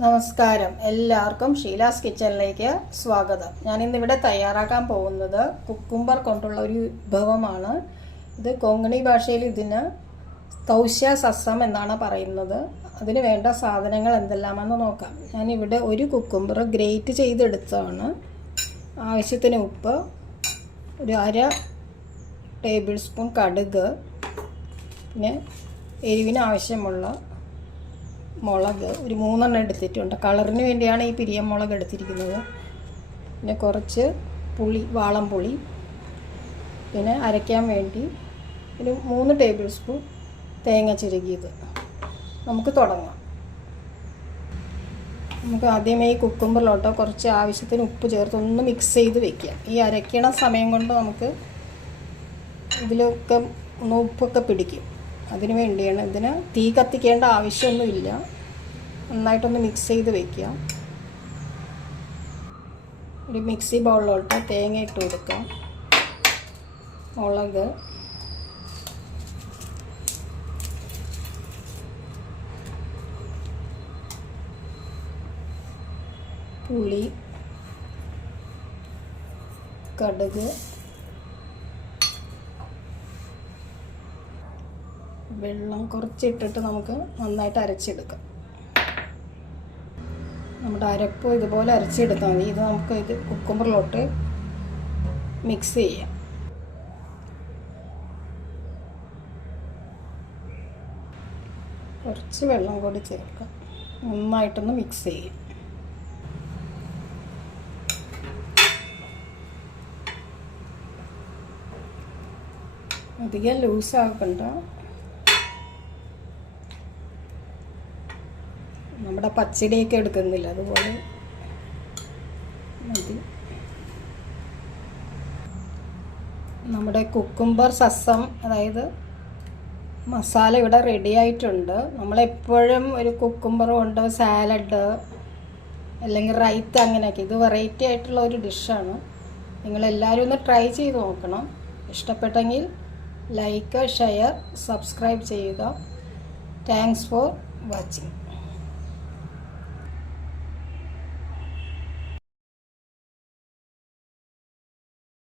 നമസ്കാരം, എല്ലാവർക്കും ഷീലാസ് കിച്ചണിലേക്ക് സ്വാഗതം. ഞാനിന്നിവിടെ തയ്യാറാക്കാൻ പോകുന്നത് കുക്കുംബർ കൊണ്ടുള്ള ഒരു വിഭവമാണ്. ഇത് കൊങ്കണി ഭാഷയിൽ ഇതിന് തൗശ്യ സസം എന്നാണ് പറയുന്നത്. അതിന് വേണ്ട സാധനങ്ങൾ എന്തെല്ലാമെന്ന് നോക്കാം. ഞാനിവിടെ ഒരു കുക്കുംബർ ഗ്രേറ്റ് ചെയ്തെടുത്തതാണ്. ആവശ്യത്തിന് ഉപ്പ്, ഒരു 1/2 ടേബിൾ സ്പൂൺ കടുക്, പിന്നെ എരിവിന് ആവശ്യമുള്ള മുളക് ഒരു 3 എണ്ണം എടുത്തിട്ടുണ്ട്. കളറിന് വേണ്ടിയാണ് ഈ പിരിയം മുളക് എടുത്തിരിക്കുന്നത്. പിന്നെ കുറച്ച് പുളി, വാളംപുളി, പിന്നെ അരയ്ക്കാൻ വേണ്ടി ഒരു 3 ടേബിൾ സ്പൂൺ തേങ്ങ ചിരകിയത്. നമുക്ക് തുടങ്ങാം. നമുക്ക് ആദ്യമേ ഈ കുക്കുംബറിലോട്ട് കുറച്ച് ആവശ്യത്തിന് ഉപ്പ് ചേർത്ത് ഒന്ന് മിക്സ് ചെയ്ത് വെക്കാം. ഈ അരയ്ക്കണ സമയം കൊണ്ട് നമുക്ക് ഇതിലൊക്കെ ഒന്ന് ഉപ്പൊക്കെ പിടിക്കും. അതിന് വേണ്ടിയാണ്. ഇതിന് തീ കത്തിക്കേണ്ട ആവശ്യമൊന്നുമില്ല. നന്നായിട്ടൊന്ന് മിക്സ് ചെയ്ത് വയ്ക്കുക. ഒരു മിക്സി ബൗളിലോട്ട് തേങ്ങ ഇട്ട് കൊടുക്കാം. മുളക്, പുളി, കടുക്, വെള്ളം കുറച്ചിട്ടിട്ട് നമുക്ക് നന്നായിട്ട് അരച്ചെടുക്കാം. നമ്മുടെ അരപ്പ് ഇതുപോലെ അരച്ചെടുത്താൽ മതി. ഇത് നമുക്ക് ഇത് കുക്കുംബറിലോട്ട് മിക്സ് ചെയ്യാം. കുറച്ച് വെള്ളം കൂടി ചേർക്കാം. നന്നായിട്ടൊന്ന് മിക്സ് ചെയ്യാം. അധികം ലൂസാക്കണ്ട. നമ്മുടെ പച്ചടിയൊക്കെ എടുക്കുന്നില്ല, അതുപോലെ മതി. നമ്മുടെ കുക്കുംബർ സസം, അതായത് മസാല ഇവിടെ റെഡി ആയിട്ടുണ്ട്. നമ്മളെപ്പോഴും ഒരു കുക്കുംബർ കൊണ്ട് സാലഡ് അല്ലെങ്കിൽ റൈത്ത അങ്ങനെയൊക്കെ, ഇത് വെറൈറ്റി ആയിട്ടുള്ള ഒരു ഡിഷാണ്. നിങ്ങളെല്ലാവരും ഒന്ന് ട്രൈ ചെയ്ത് നോക്കണം. ഇഷ്ടപ്പെട്ടെങ്കിൽ ലൈക്ക്, ഷെയർ, സബ്സ്ക്രൈബ് ചെയ്യുക. Thanks for watching.